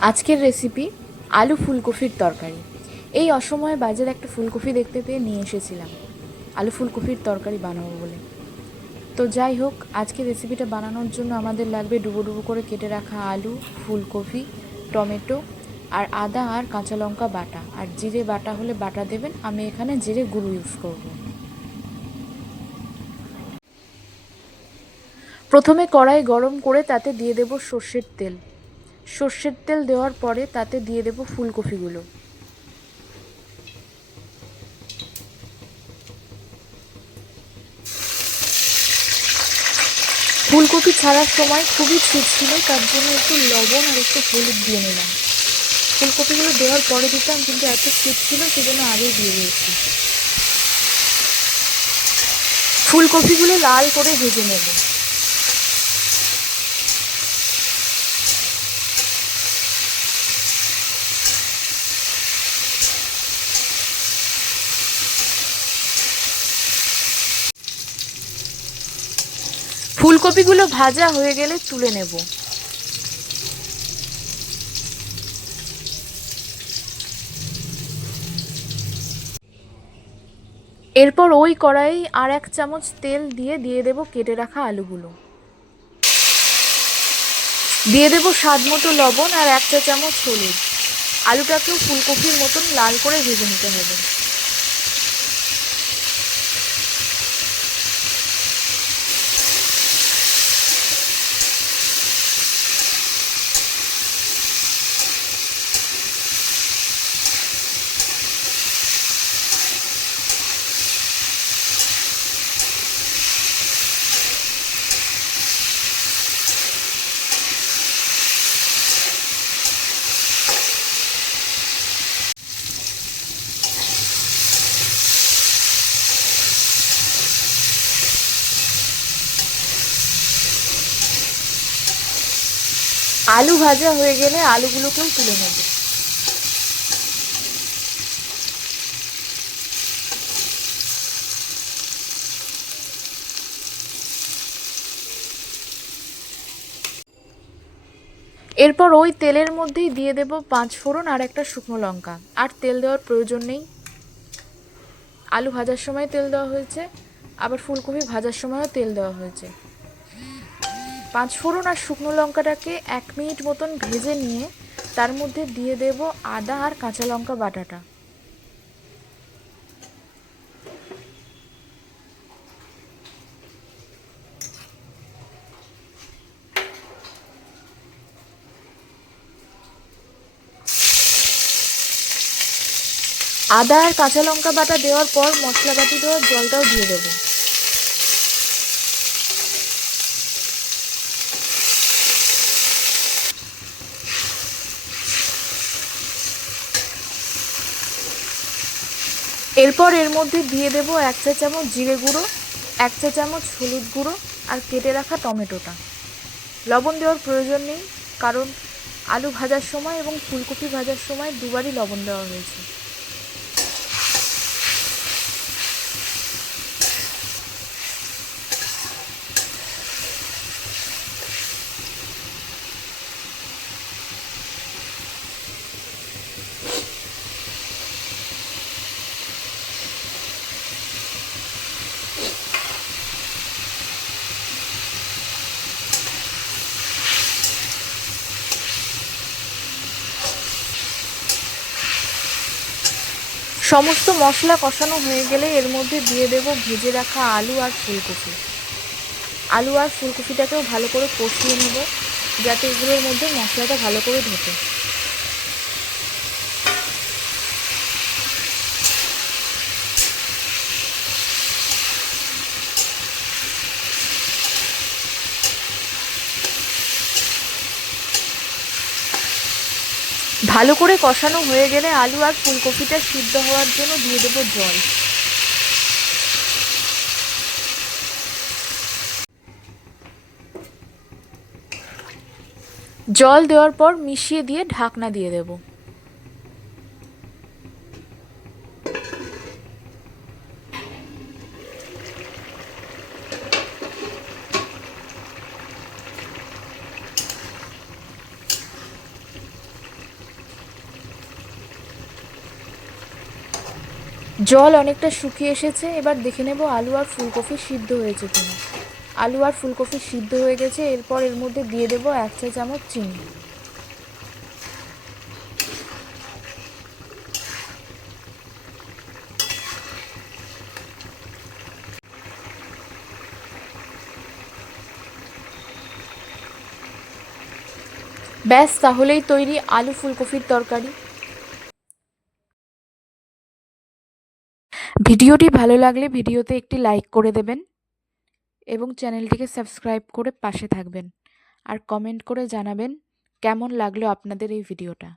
আজকের রেসিপি আলু ফুলকপির তরকারি। এই অসময়ে বাজারে একটা ফুলকপি দেখতে পেয়ে নিয়ে এসেছিলাম। আলু ফুলকপির তরকারি বানাবো বলে। তো যাই হোক, আজকে রেসিপিটা বানানোর জন্য আমাদের লাগবে ডুবো ডুবো করে কেটে রাখা আলু, ফুলকপি, টমেটো আর আদা আর কাঁচা লঙ্কা বাটা। আর জিরে বাটা হলে বাটা দেবেন, আমি এখানে জিরে গুঁড়ো ইউজ করব। প্রথমে কড়াই গরম করে তাতে দিয়ে দেব সর্ষের তেল। সর্ষের তেল দেওয়ার পরে তাতে দিয়ে দেব ফুলকপিগুলো। ফুলকপি ছাড়ার সময় খুবই ছিল, তার জন্য একটু লবণ আর একটু হলুদ দিয়ে নিলাম। ফুলকপিগুলো দেওয়ার পরে দিতাম, কিন্তু এত ছিট ছিল, সেজন্য আগেই দিয়ে দিয়েছি। ফুলকপিগুলো লাল করে ভেজে নেব। ফুলকপিগুলো ভাজা হয়ে গেলে তুলে নেব। এরপর ওই কড়াই আর এক চামচ তেল দিয়ে দিয়ে দেব কেটে রাখা আলুগুলো। দিয়ে দেব স্বাদ মতো লবণ আর এক চা চামচ হলুদ। আলুটাকেও ফুলকপির মতন লাল করে ভেজে নিতে হবে। আলু ভাজা হয়ে গেলে আলুগুলোকেও তুলে নেব। এরপর ওই তেলের মধ্যেই দিয়ে দেব পাঁচ ফোড়ন আর একটা শুকনো লঙ্কা। আর তেল দেওয়ার প্রয়োজন নেই। আলু ভাজার সময় তেল দেওয়া হয়েছে, আবার ফুলকপি ভাজার সময়ও তেল দেওয়া হয়েছে। পাঁচ ফোড়ন আর শুকনো লঙ্কাটাকে এক মিনিট মতন ভেজে নিয়ে তার মধ্যে দিয়ে দেব আদা আর কাঁচা লঙ্কা বাটাটা। আদা আর কাঁচা লঙ্কা বাটা দেওয়ার পর মশলা বাটি দেওয়ার জলটাও দিয়ে দেবো। এরপর এর মধ্যে দিয়ে দেবো এক চা চামচ জিরে গুঁড়ো, এক চা চামচ হলুদ গুঁড়ো আর কেটে রাখা টমেটোটা। লবণ দেওয়ার প্রয়োজন নেই, কারণ আলু ভাজার সময় এবং ফুলকপি ভাজার সময় দুবারই লবণ দেওয়া হয়েছে। সমস্ত মশলা কষানো হয়ে গেলে এর মধ্যে দিয়ে দেব ভেজে রাখা আলু আর ফুলকপি। আলু আর ফুলকপিটাকেও ভালো করে কষিয়ে নেব, যাতে এগুলোর মধ্যে মশলাটা ভালো করে ঢোকে। ভালো করে কষানো হয়ে গেলে আলু আর ফুলকপিটা সিদ্ধ হওয়ার জন্য দিয়ে দেবো জল। জল দেওয়ার পর মিশিয়ে দিয়ে ঢাকনা দিয়ে দেব। জল অনেকটা শুকিয়ে এসেছে, এবার দেখে নেব আলু আর ফুলকপি সিদ্ধ হয়েছে কিনা। আলু আর ফুলকপি সিদ্ধ হয়ে গেছে, এরপর এর মধ্যে দিয়ে দেবো এক চা চামচ চিনি। ব্যাস, তাহলেই তৈরি আলু ফুলকপির তরকারি। ভিডিওটি ভালো লাগলে ভিডিওতে একটি লাইক করে দেবেন এবং চ্যানেলটিকে সাবস্ক্রাইব করে পাশে থাকবেন। আর কমেন্ট করে জানাবেন কেমন লাগল আপনাদের এই ভিডিওটা।